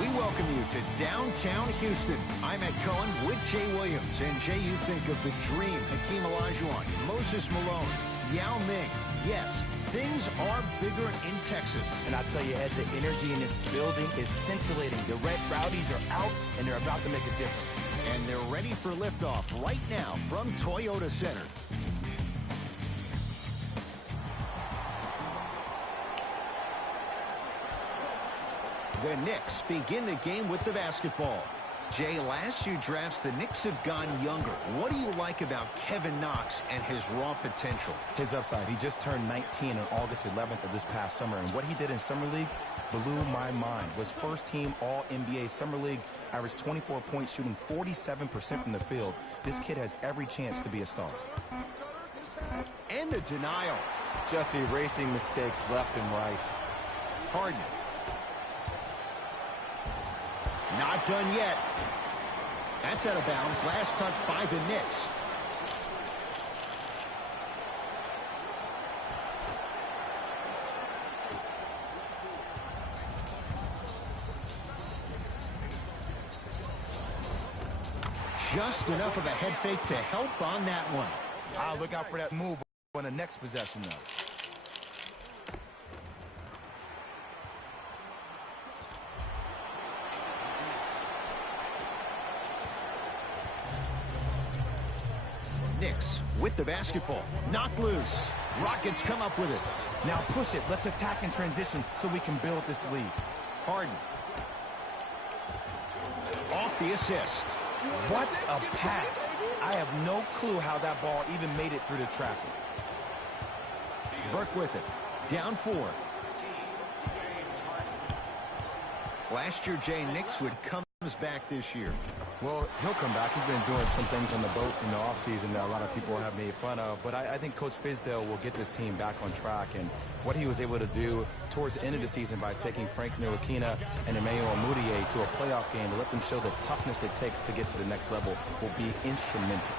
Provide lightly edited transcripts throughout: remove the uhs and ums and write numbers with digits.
We welcome you to downtown Houston. I'm Ed Cohen with Jay Williams. And Jay, you think of the dream, Hakeem Olajuwon, Moses Malone, Yao Ming. Yes, things are bigger in Texas. And I tell you, Ed, the energy in this building is scintillating. The Red Rowdies are out, and they're about to make a difference. And they're ready for liftoff right now from Toyota Center. The Knicks begin the game with the basketball. Jay, last year drafts, the Knicks have gone younger. What do you like about Kevin Knox and his raw potential? His upside. He just turned 19 on August 11th of this past summer, and what he did in Summer League blew my mind. Was first-team All-NBA Summer League, averaged 24 points, shooting 47% from the field. This kid has every chance to be a star. And the denial. Just erasing mistakes left and right. Harden. Not done yet. That's out of bounds. Last touch by the Knicks. Just enough of a head fake to help on that one. I'll look out for that move on the next possession, though. Knicks with the basketball. Knocked loose. Rockets come up with it. Now push it. Let's attack in transition so we can build this lead. Harden. Off the assist. What a pass. I have no clue how that ball even made it through the traffic. Burke with it. Down 4. Last year, Jay, Knicks would come back this year. Well, he'll come back. He's been doing some things on the boat in the offseason that a lot of people have made fun of. But I think Coach Fizdale will get this team back on track. And what he was able to do towards the end of the season by taking Frank Ntilikina and Emmanuel Mudiay to a playoff game to let them show the toughness it takes to get to the next level will be instrumental.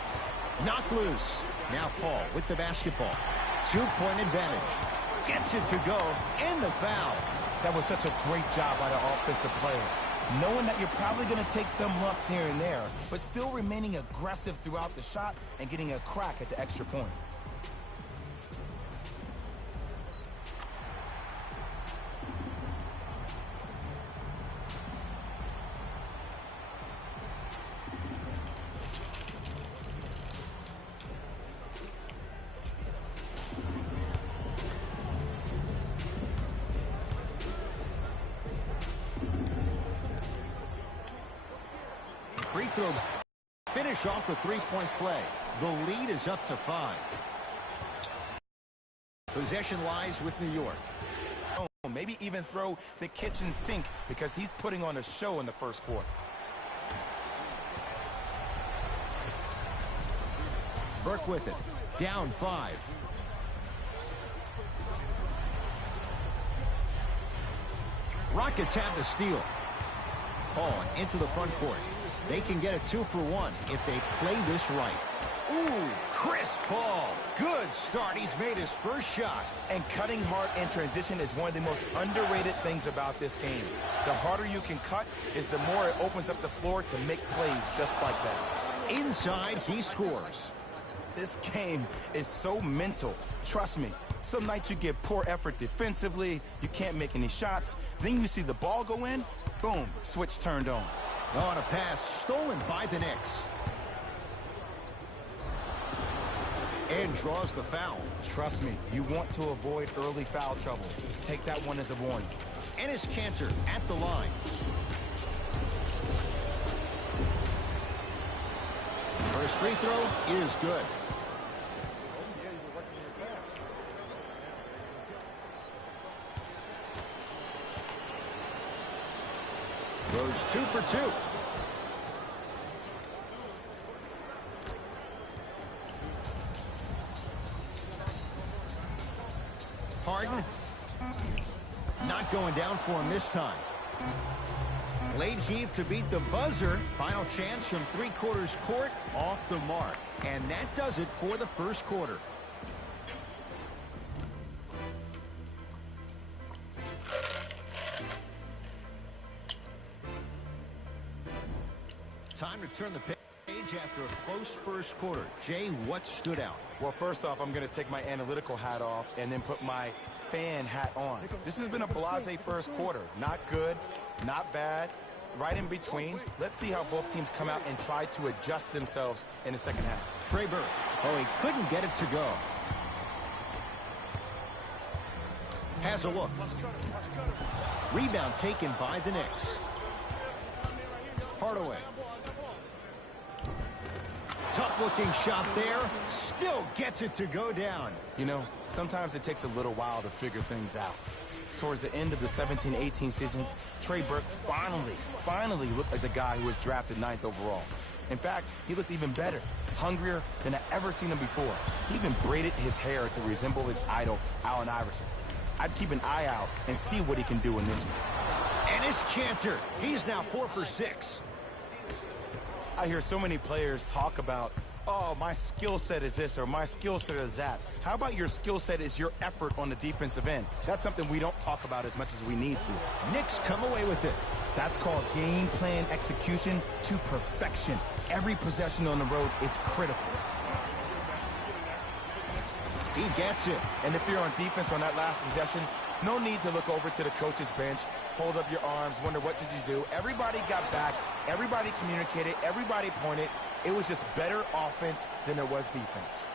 Knocked loose. Now Paul with the basketball. 2-point advantage. Gets it to go. And the foul. That was such a great job by the offensive player. Knowing that you're probably going to take some lumps here and there, but still remaining aggressive throughout the shot and getting a crack at the extra point. Free throw. Finish off the three-point play. The lead is up to 5. Possession lies with New York. Maybe even throw the kitchen sink because he's putting on a show in the first quarter. Burke with it. Down 5. Rockets have the steal. Paul into the front court. They can get a 2-for-1 if they play this right. Ooh, Chris Paul. Good start. He's made his first shot. And cutting hard in transition is one of the most underrated things about this game. The harder you can cut is the more it opens up the floor to make plays just like that. Inside, he scores. This game is so mental. Trust me. Some nights you get poor effort defensively, you can't make any shots, then you see the ball go in, boom, switch turned on. On a pass stolen by the Knicks. And draws the foul. Trust me, you want to avoid early foul trouble. Take that one as a warning. Enes Kanter at the line. First free throw is good. Goes 2 for 2. Harden. Not going down for him this time. Late heave to beat the buzzer. Final chance from three-quarters court, off the mark. And that does it for the first quarter. time to turn the page after a close first quarter. Jay, what stood out? Well, first off, I'm going to take my analytical hat off and then put my fan hat on. This has been a blasé first quarter. Not good, not bad, right in between. Let's see how both teams come out and try to adjust themselves in the second half. Trey Burke. Oh, he couldn't get it to go. Has a look. Rebound taken by the Knicks. Hardaway. Tough-looking shot there. Still gets it to go down. You know, sometimes it takes a little while to figure things out. Towards the end of the 17-18 season, Trey Burke finally looked like the guy who was drafted 9th overall. In fact, he looked even better, hungrier than I've ever seen him before. He even braided his hair to resemble his idol, Allen Iverson. I'd keep an eye out and see what he can do in this one. And it's Cantor. He's now 4 for 6. I hear so many players talk about, oh, my skill set is this or my skill set is that. How about your skill set is your effort on the defensive end? That's something we don't talk about as much as we need to. Knicks come away with it. That's called game plan execution to perfection. Every possession on the road is critical. He gets it. And if you're on defense on that last possession, no need to look over to the coach's bench, hold up your arms, wonder what did you do. Everybody got back, everybody communicated, everybody pointed. It was just better offense than there was defense.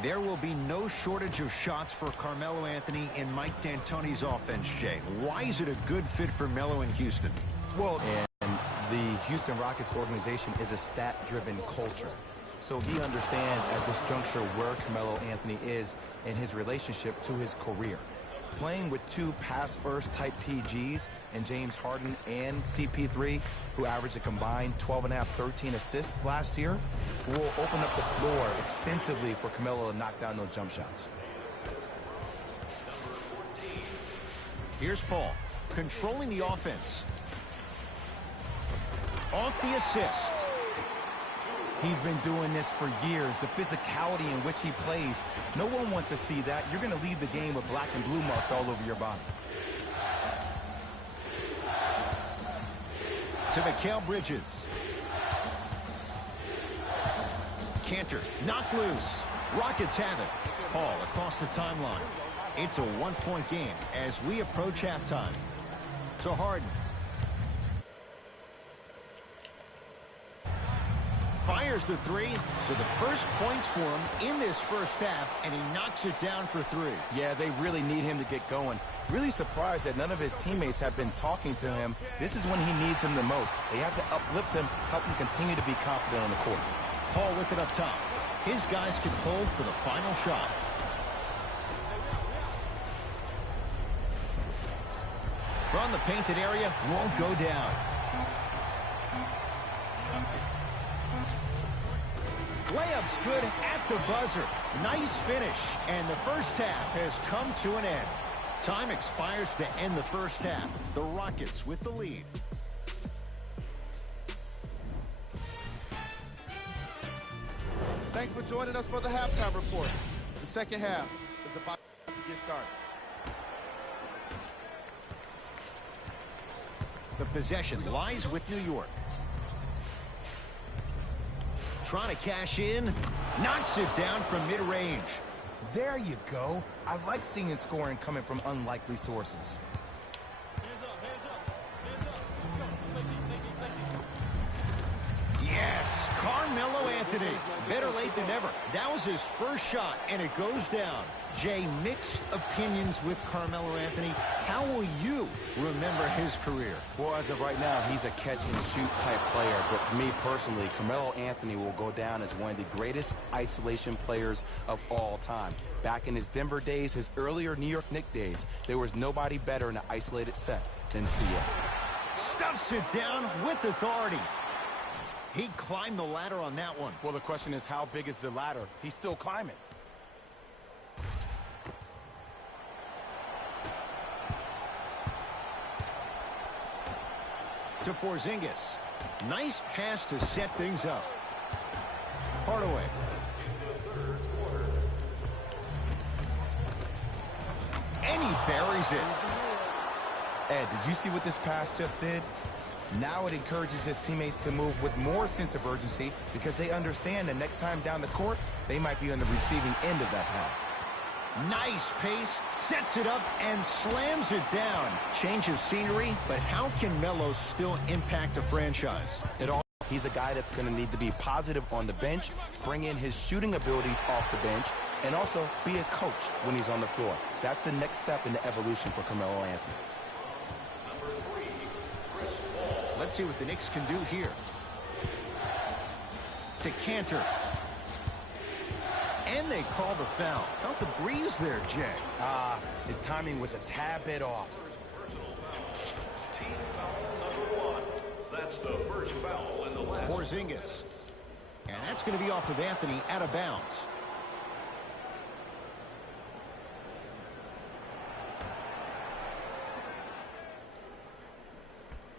There will be no shortage of shots for Carmelo Anthony and Mike D'Antoni's offense, Jay. Why is it a good fit for Melo in Houston? Well, and the Houston Rockets organization is a stat-driven culture. So he understands at this juncture where Carmelo Anthony is in his relationship to his career. Playing with two pass-first type PGs and James Harden and CP3, who averaged a combined 12.5, 13 assists last year, will open up the floor extensively for Carmelo to knock down those jump shots. Here's Paul, controlling the offense. Off the assist. He's been doing this for years. The physicality in which he plays, no one wants to see that. You're going to leave the game with black and blue marks all over your body. To Mikal Bridges. Cantor knocked loose. Rockets have it. Paul across the timeline. It's a one-point game as we approach halftime. So Harden. Fires the three, so the first points for him in this first half, and he knocks it down for 3. Yeah, they really need him to get going. Really surprised that none of his teammates have been talking to him. This is when he needs him the most. They have to uplift him, help him continue to be confident on the court. Paul with it up top. His guys can hold for the final shot. From the painted area, won't go down. Layup's good at the buzzer. Nice finish. And the first half has come to an end. Time expires to end the first half. The Rockets with the lead. Thanks for joining us for the halftime report. The second half is about to get started. The possession lies with New York. Trying to cash in, knocks it down from mid-range. There you go. I like seeing scoring coming from unlikely sources. Yes, Carmelo Anthony. Better late than never. That was his first shot, and it goes down. Jay, mixed opinions with Carmelo Anthony. How will you remember his career? Well, as of right now, he's a catch-and-shoot type player. But for me personally, Carmelo Anthony will go down as one of the greatest isolation players of all time. Back in his Denver days, his earlier New York Knicks days, there was nobody better in an isolated set than CA. Stuffs it down with authority. He climbed the ladder on that one. Well, the question is, how big is the ladder? He's still climbing. To Porzingis. Nice pass to set things up. Hardaway. And he buries it. Ed, did you see what this pass just did? Now it encourages his teammates to move with more sense of urgency because they understand that next time down the court, they might be on the receiving end of that pass. Nice pace, sets it up, and slams it down. Change of scenery, but how can Melo still impact a franchise? He's a guy that's going to need to be positive on the bench, bring in his shooting abilities off the bench, and also be a coach when he's on the floor. That's the next step in the evolution for Carmelo Anthony. Let's see what the Knicks can do here. To Cantor. And they call the foul. Felt the breeze there, Jay. His timing was a tad bit off. Team foul number 1. That's the first foul in the last. Porzingis. And that's going to be off of Anthony out of bounds.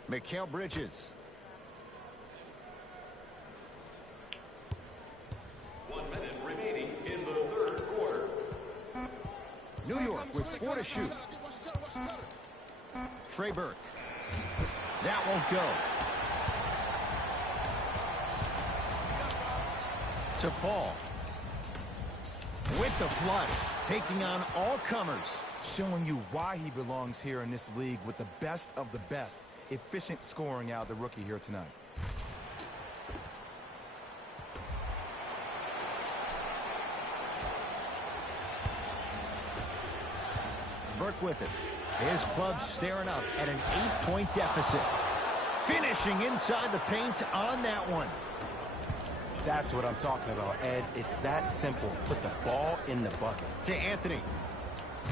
Mikal Bridges. 1 minute remaining in the third quarter. New York with 4 to shoot. Trey Burke. That won't go. To Paul. With the flush. Taking on all comers. Showing you why he belongs here in this league with the best of the best. Efficient scoring out of the rookie here tonight. Burke with it. His club staring up at an 8-point deficit. Finishing inside the paint on that one. That's what I'm talking about, Ed. It's that simple. Put the ball in the bucket. To Anthony.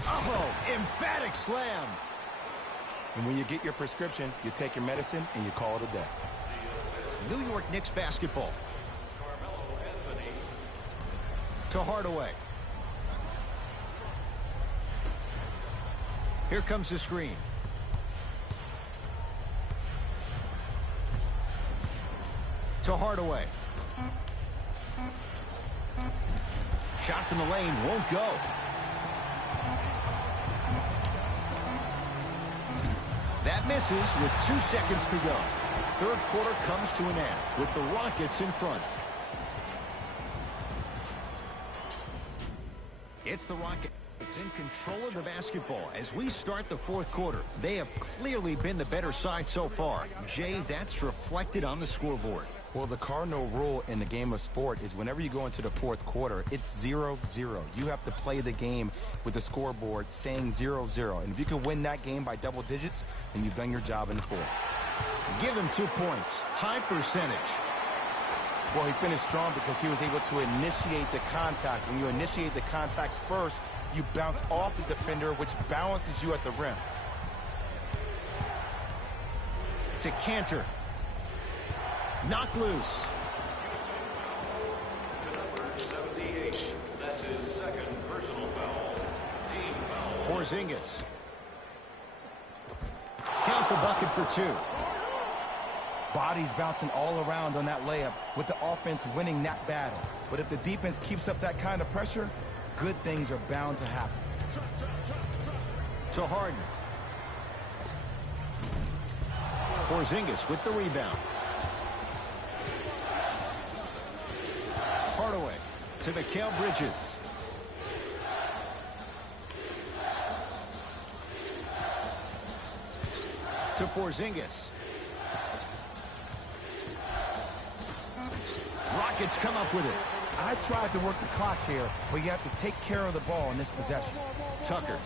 Oh, emphatic slam. And when you get your prescription, you take your medicine and you call it a day. New York Knicks basketball. To Hardaway. Here comes the screen. To Hardaway. Shot from the lane won't go. That misses with 2 seconds to go. Third quarter comes to an end with the Rockets in front. It's the Rockets in control of the basketball as we start the fourth quarter. They have clearly been the better side so far. Jay, that's reflected on the scoreboard. Well, the cardinal rule in the game of sport is whenever you go into the fourth quarter, it's 0-0. You have to play the game with the scoreboard saying 0-0. And if you can win that game by double digits, then you've done your job in the fourth. Give him 2 points. High percentage. Well, he finished strong because he was able to initiate the contact. When you initiate the contact first, you bounce off the defender, which balances you at the rim. To Cantor. Knocked loose. To number 78. That's his second personal foul. Team foul. Porzingis. Count the bucket for 2. Bodies bouncing all around on that layup with the offense winning that battle. But if the defense keeps up that kind of pressure, good things are bound to happen. To Harden. Porzingis with the rebound. Hardaway to Mikal Bridges. To Porzingis. Rockets come up with it. I tried to work the clock here, but you have to take care of the ball in this possession. Tucker.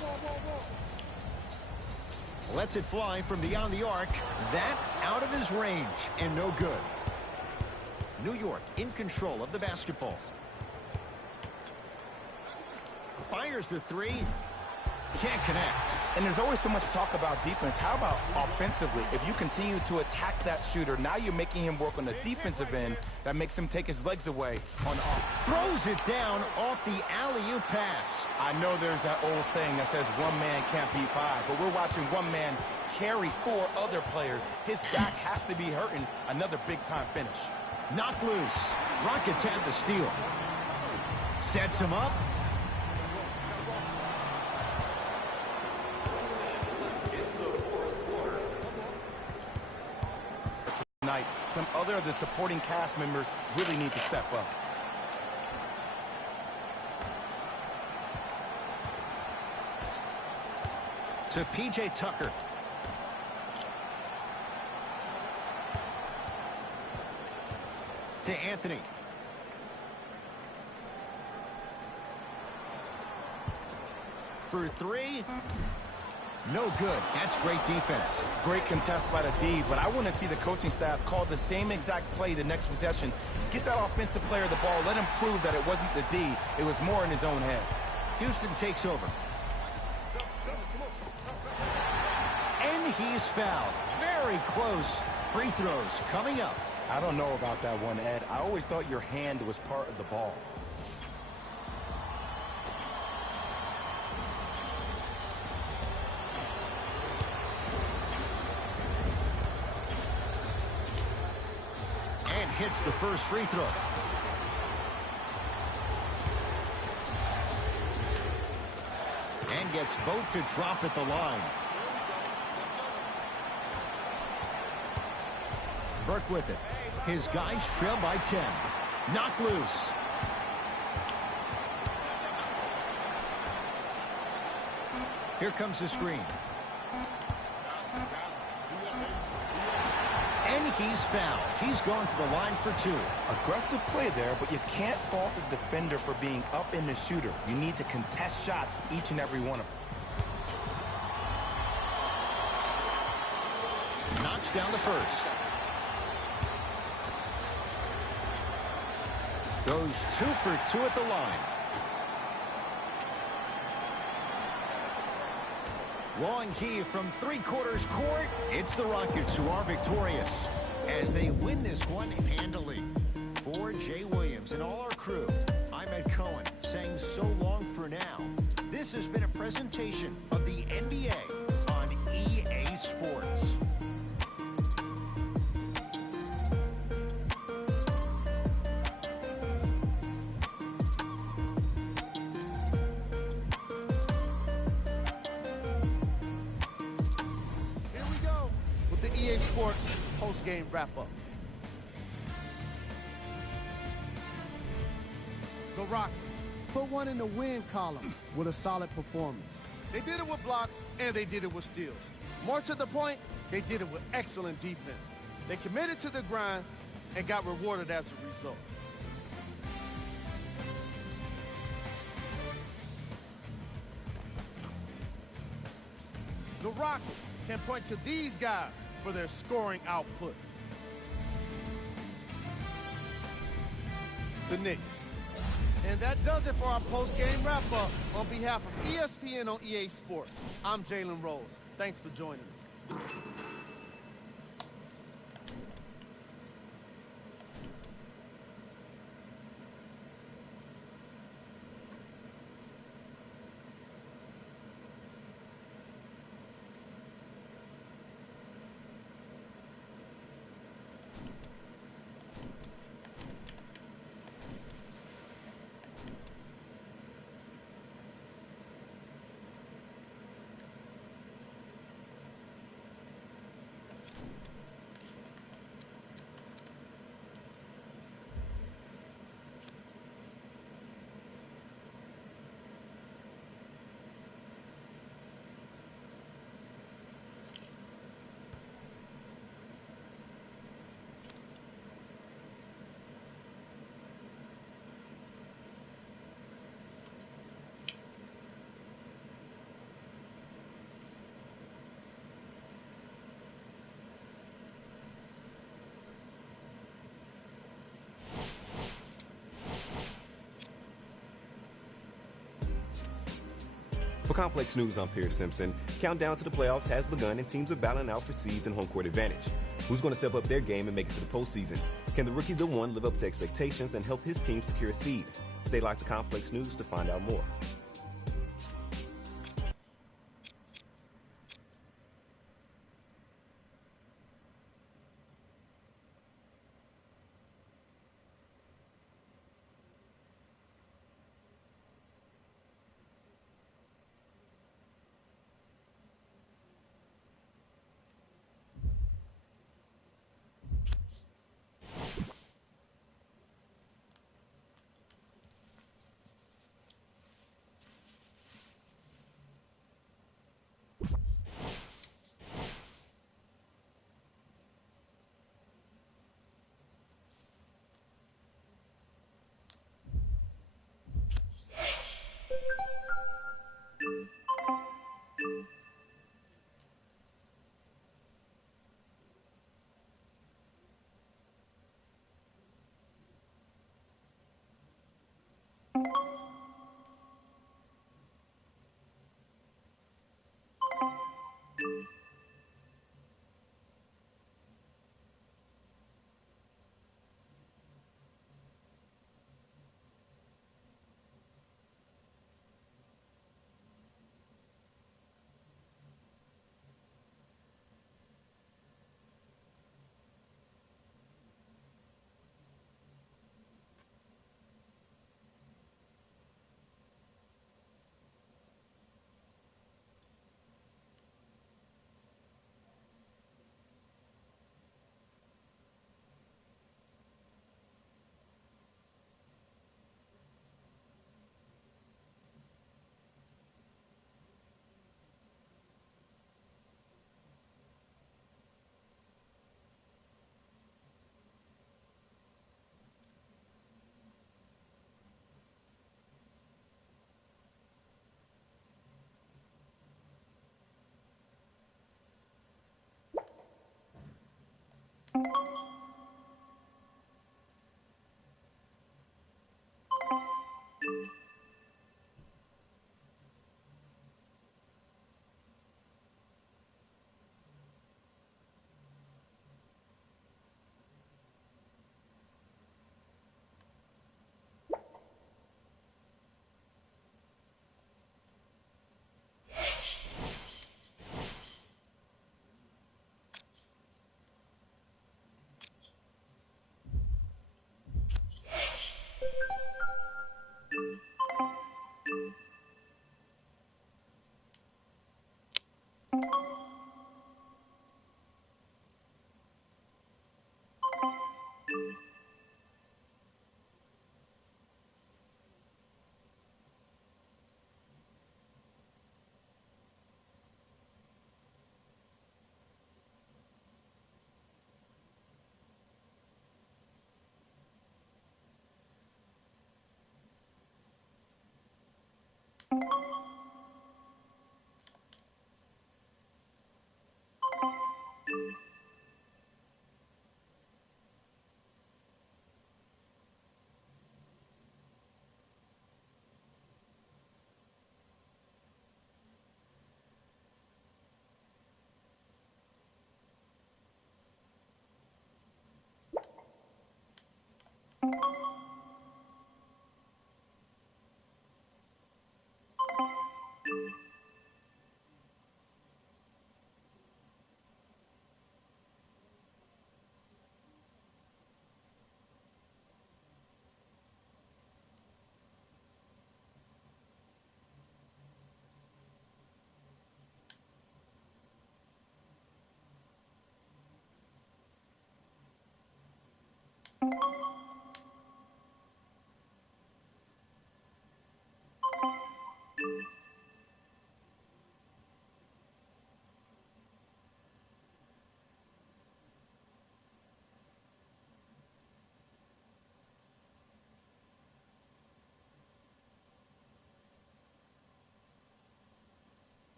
Lets it fly from beyond the arc. That out of his range and no good. New York in control of the basketball. Fires the 3. Can't connect. And there's always so much talk about defense. How about offensively? If you continue to attack that shooter, now you're making him work on the defensive end. That makes him take his legs away on Throws it down off the alley-oop pass. I know there's that old saying that says one man can't beat 5, but we're watching one man carry 4 other players. His back has to be hurting. Another big-time finish. Knocked loose. Rockets have the steal. Sets him up. some other of the supporting cast members really need to step up. To P.J. Tucker. To Anthony. For three. No good. That's great defense. Great contest by the D, but I want to see the coaching staff call the same exact play the next possession. Get that offensive player the ball. Let him prove that it wasn't the D. It was more in his own head. Houston takes over. And he's fouled. Very close. Free throws coming up. I don't know about that one, Ed. I always thought your hand was part of the ball. And hits the first free throw. And gets both to drop at the line. Burke with it. His guys trail by 10. Knocked loose. Here comes the screen. And he's fouled. He's going to the line for two. Aggressive play there, but you can't fault the defender for being up in the shooter. You need to contest shots, each and every one of them. Knocks down the first. Goes 2 for 2 at the line. Long heave from three-quarters court. It's the Rockets who are victorious as they win this one handily. For Jay Williams and all our crew, I'm Ed Cohen saying so long for now. This has been a presentation of the NBA on EA Sports. EA Sports post-game wrap-up. The Rockets put one in the win column with a solid performance. They did it with blocks, and they did it with steals. More to the point, they did it with excellent defense. They committed to the grind and got rewarded as a result. The Rockets can point to these guys for their scoring output. The Knicks. And that does it for our post-game wrap-up. On behalf of ESPN on EA Sports, I'm Jalen Rose. Thanks for joining us. For Complex News, I'm Pierce Simpson. Countdown to the playoffs has begun and teams are battling out for seeds and home court advantage. Who's going to step up their game and make it to the postseason? Can the rookie The One live up to expectations and help his team secure a seed? Stay locked to Complex News to find out more.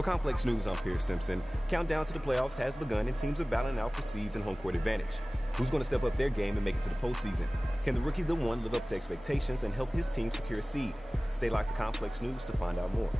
For Complex News, I'm Pierce Simpson. Countdown to the playoffs has begun and teams are battling out for seeds and home court advantage. Who's going to step up their game and make it to the postseason? Can the rookie, the one, live up to expectations and help his team secure a seed? Stay locked to Complex News to find out more.